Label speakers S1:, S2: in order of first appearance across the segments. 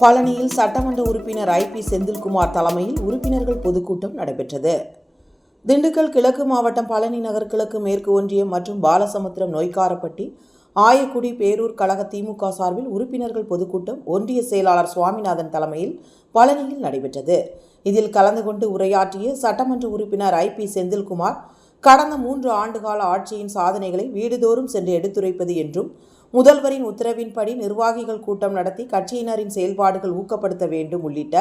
S1: பழனியில் சட்டமன்ற உறுப்பினர் ஐ பி செந்தில்குமார் தலைமையில் உறுப்பினர்கள் பொதுக்கூட்டம் நடைபெற்றது. திண்டுக்கல் கிழக்கு மாவட்டம் பழனி நகர் கிழக்கு மேற்கு ஒன்றியம் மற்றும் பாலசமுத்திரம் நோய்க்காரப்பட்டி ஆயக்குடி பேரூர் கழக திமுக சார்பில் உறுப்பினர்கள் பொதுக்கூட்டம் ஒன்றிய செயலாளர் சுவாமிநாதன் தலைமையில் பழனியில் நடைபெற்றது. இதில் கலந்து கொண்டு உரையாற்றிய சட்டமன்ற உறுப்பினர் ஐ பி செந்தில்குமார் கடந்த மூன்று ஆண்டுகால ஆட்சியின் சாதனைகளை வீடுதோறும் சென்று எடுத்துரைப்பது என்றும் முதல்வரின் உத்தரவின்படி நிர்வாகிகள் கூட்டம் நடத்தி கட்சியினரின் செயல்பாடுகள் ஊக்கப்படுத்த வேண்டும் உள்ளிட்ட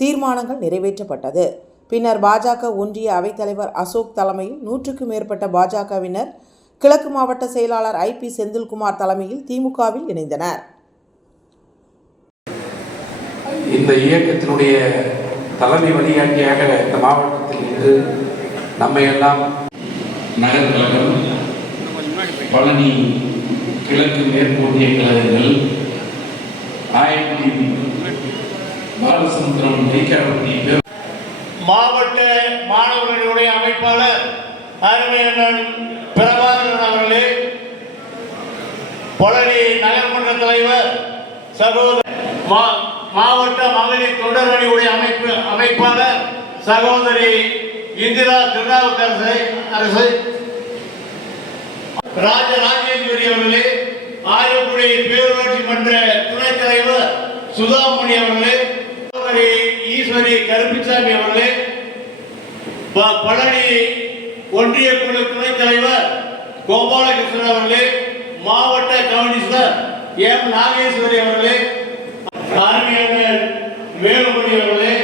S1: தீர்மானங்கள் நிறைவேற்றப்பட்டது. பின்னர் பாஜக ஒன்றிய அவைத்தலைவர் அசோக் தலைமையில் நூற்றுக்கும் மேற்பட்ட பாஜகவினர் கிழக்கு மாவட்ட செயலாளர் ஐ. பி. செந்தில்குமார் தலைமையில் திமுகவில் இணைந்தனர்.
S2: இந்த இயக்கத்தினுடைய தலைமை வழிகாட்டியாக இந்த மாவட்டத்தில் இன்று நம்மை எல்லாம் நகர் பழனி கிழக்கு மேற்கு ஒன்றிய கழகங்கள் ஆயிரத்தி பாலசமுத்திரம் நெய்க்காவட்டி
S3: மாவட்ட மாணவர்களுடைய அமைப்பாளர் அருமையண்ணன் பிரபாகரன் அவர்களே பழனி நகர்மன்ற தலைவர் சகோதரர் மாவட்ட மகளிர் தொண்டரணியுடைய அமைப்பு அமைப்பாளர் சகோதரி இந்திரா திருநாவுக்கரசை அரசு ராஜ ராஜேஸ்வரி அவர்களே ஆயக்குடி பேரூராட்சி மன்ற துணைத் தலைவர் சுதாமணி அவர்களே ஈஸ்வரி கருப்பிசாமி அவர்களே ப- பழனி ஒன்றிய குழு துணைத் தலைவர் கோபாலகிருஷ்ணன் அவர்களே மாவட்ட கமிஷனர் எம். நாகேஸ்வரி அவர்களே ஆர்மியர் வேலுமணி அவர்களே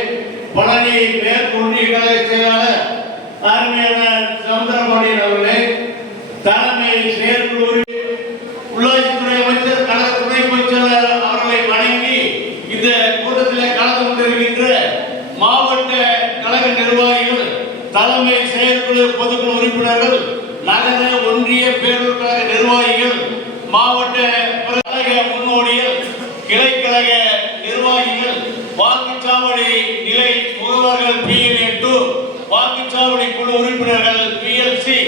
S3: பழனி மேற்கு ஒன்றிய கழக செயலாளர் ஆர்மியர் சவுந்தரபாண்டியன் அவர்களே தலைமை உள்ளாட்சித்துறை அமைச்சர் கழக துணை அமைச்சர் அவர்களை வணங்கி இந்த கூட்டத்தில் கலந்து கொண்டிருக்கின்ற மாவட்ட கழக நிர்வாகிகள் தலைமை செயற்குழு பொதுக்குழு உறுப்பினர்கள் நகர ஒன்றிய பேரூர் கழக நிர்வாகிகள் மாவட்ட கழக முன்னோடிகள் கிளைக்கழக நிர்வாகிகள் வாக்குச்சாவடி நிலை முகவர்கள் பிஎன்ஏ டூ வாக்குச்சாவடி குழு உறுப்பினர்கள் பிஎல்சி